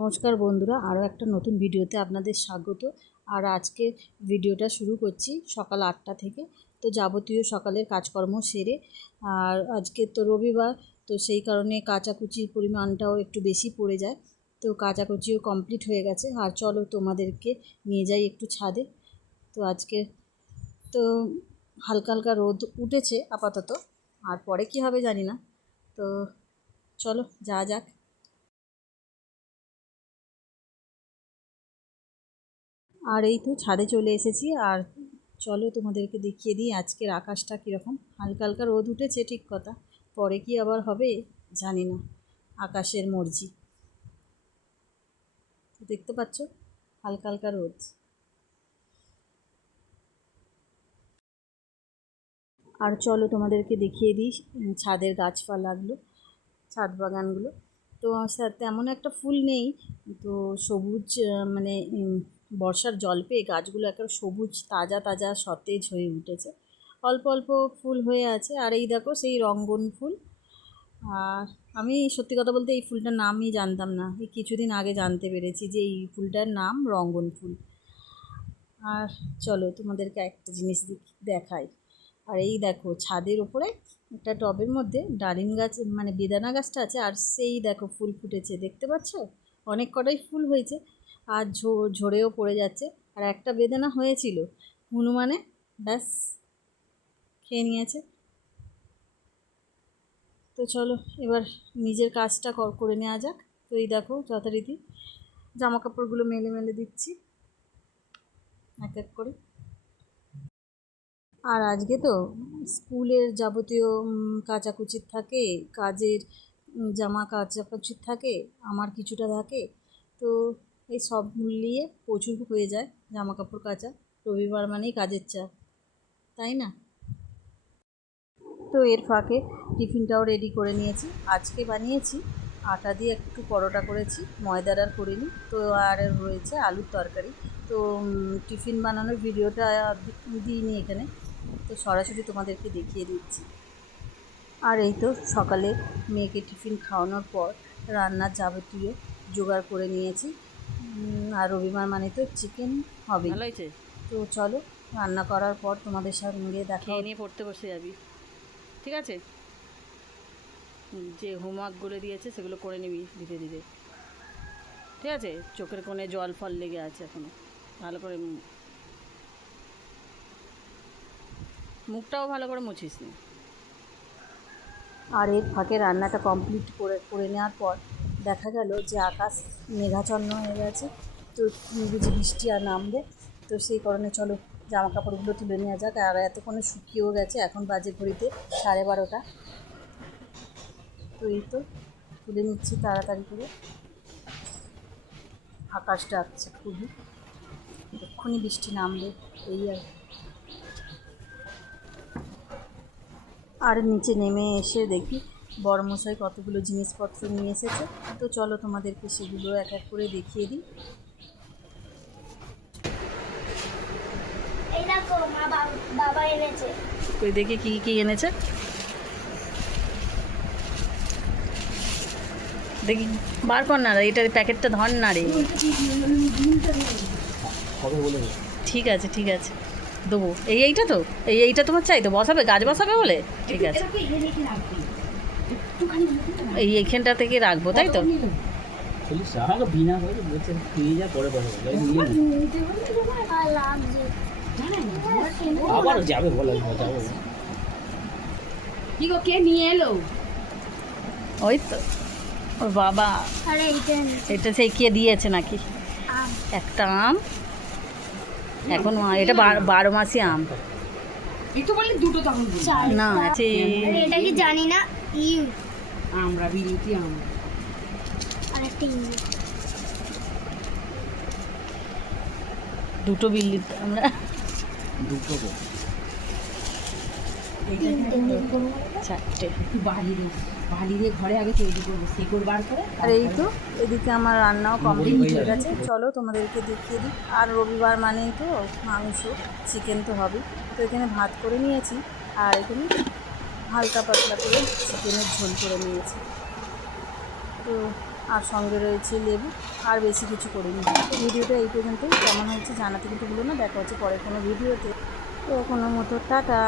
নমস্কার বন্ধুরা, আরও একটা নতুন ভিডিওতে আপনাদের স্বাগত। আর আজকে ভিডিওটা শুরু করছি সকাল 8টা থেকে। তো যাবতীয় সকালের কাজকর্ম সেরে, আর আজকে তো রবিবার, তো সেই কারণে কাচাকুচির পরিমাণটাও একটু বেশি পড়ে যায়। তো কাচাকুচিও কমপ্লিট হয়ে গেছে। আর চলো তোমাদেরকে নিয়ে যাই একটু ছাদে। তো আজকে তো হালকা হালকা রোদ উঠেছে আপাতত, আর পরে কি হবে জানি না। তো চলো যাওয়া যাক। আর এই তো ছাদে চলে এসেছি। আর চলো তোমাদেরকে দেখিয়ে দিই আজকের আকাশটা কীরকম। হালকা হালকা রোদ উঠেছে ঠিক কথা, পরে কি আবার হবে জানি না, আকাশের মর্জি। দেখতে পাচ্ছ হালকা হালকা রোদ। আর চলো তোমাদেরকে দেখিয়ে দিই ছাদের গাছপালাগুলো, ছাদ বাগানগুলো। তো তেমন একটা ফুল নেই, তো সবুজ মানে বর্ষার জল পেয়ে গাছগুলো একেবারে সবুজ তাজা তাজা সতেজ হয়ে উঠেছে। অল্প অল্প ফুল হয়ে আছে। আর এই দেখো সেই রঙ্গন ফুল। আর আমি সত্যি কথা বলতে এই ফুলটার নামই জানতাম না, এই কিছুদিন আগে জানতে পেরেছি যে এই ফুলটার নাম রঙ্গন ফুল। আর চলো তোমাদেরকে একটা জিনিস দেখাই। আর এই দেখো ছাদের ওপরে একটা টবের মধ্যে ডালিম গাছ মানে বেদানা গাছটা আছে, আর সেই দেখো ফুল ফুটেছে, দেখতে পাচ্ছ? অনেক কটাই ফুল হয়েছে, আর ঝরেও পড়ে যাচ্ছে। আর একটা বেদানা হয়েছিল, হনুমানে ব্যাস খেয়ে নিয়েছে। তো চলো এবার নিজের কাজটা করে নেওয়া যাক। তো এই দেখো যথারীতি জামা কাপড়গুলো মেলে মেলে দিচ্ছি এক এক করে। আর আজকে তো স্কুলের যাবতীয় কাচাকুচির থাকে, কাজের জামা কাচাকুচির থাকে, আমার কিছুটা থাকে। তো এই সব মিলিয়ে প্রচুর হয়ে যায় জামা কাপড় কাচা। রবিবার মানেই কাজের চাপ, তাই না? তো এর ফাঁকে টিফিনটাও রেডি করে নিয়েছি। আজকে বানিয়েছি আটা দিয়ে একটু পরোটা করেছি, ময়দার আর করিনি। তো আর রয়েছে আলুর তরকারি। তো টিফিন বানানোর ভিডিওটা দিইনি এখানে, তো সরাসরি তোমাদেরকে দেখিয়ে দিচ্ছি। আর এই তো সকালে মেয়েকে টিফিন খাওয়ানোর পর রান্নার যাবতীয় জোগাড় করে নিয়েছি। আর রবিবার মানে তো চিকেন হবে। ভালো হয়েছে। তো চলো রান্না করার পর তোমাদের সঙ্গে দেখা নিয়ে পড়তে বসে যাবি, ঠিক আছে? যে হোমওয়ার্কগুলো দিয়েছে সেগুলো করে নিবি ধীরে ধীরে, ঠিক আছে? চোখের কোণে জল ফল লেগে আছে এখনো, ভালো করে মুখটাও ভালো করে মুছিস নি। আর এর ফাঁকে রান্নাটা কমপ্লিট করে নেওয়ার পর দেখা গেল যে আকাশ মেঘাচ্ছন্ন হয়ে গেছে। তো বুঝি বৃষ্টি আর নামবে। তো সেই কারণে চলো জামা কাপড়গুলো তুলে নেওয়া যাক। আর এতক্ষণে শুকিয়েও গেছে, এখন বাজে ঘড়িতে 12:30। তো এই তো তুলে নিচ্ছি তাড়াতাড়ি করে। আকাশ ডাকছে খুবই, এক্ষুনি বৃষ্টি নামবে এই আর নিচে নেমে এসে দেখি বড়মশাই কতগুলো জিনিসপত্র নিয়ে এসেছে। তো চলো তোমাদেরকে সেগুলো এক এক করে দেখিয়ে দিই। এই দেখো বাবা এনেছে। কই দেখি কি কি এনেছে, দেখি বার কর না রে, এটার প্যাকেটটা ধর না রে। ঠিক আছে ঠিক আছে, দেবো। এইটা তো এইটা তোমার চাই তো, বসাবে গাছ বসাবে বলে, ঠিক আছে। এইখানটা থেকে রাখবো, তাই তো? কি গো, কে নিয়ে এলো? ওই তো ওর বাবা। আরে এটা সেই কে দিয়েছে নাকি? একটা আম, এখন এটা 12 মাসি আম। একটু বললে দুটো তখন না আছে, এটা কি জানি না। আমরা বিলিতি আম আর একটা দুটো বিল্লি আমরা দুটো চারটে। একটু বাড়িরে ঘরে আগে তৈরি করবো, শেকড় বার করে। আর এই তো এদিকে আমার রান্নাও কমপ্লিট হয়ে গেছে। চলো তোমাদেরকে দেখিয়ে দিই। আর রবিবার মানেই তো মাংস, চিকেন তো হবেই। তো এখানে ভাত করে নিয়েছি, আর এখানে হালকা পাতলা করে চিকেনের ঝোল করে নিয়েছি। তো আর সঙ্গে রয়েছে লেবু। আর বেশি কিছু করিনি। তো ভিডিওটা এই পর্যন্তই, কেমন হয়েছে জানাতে কিন্তু ভুলো না। দেখা হচ্ছে পরে কোনো ভিডিওতে। তো এখনো মতো টাটা।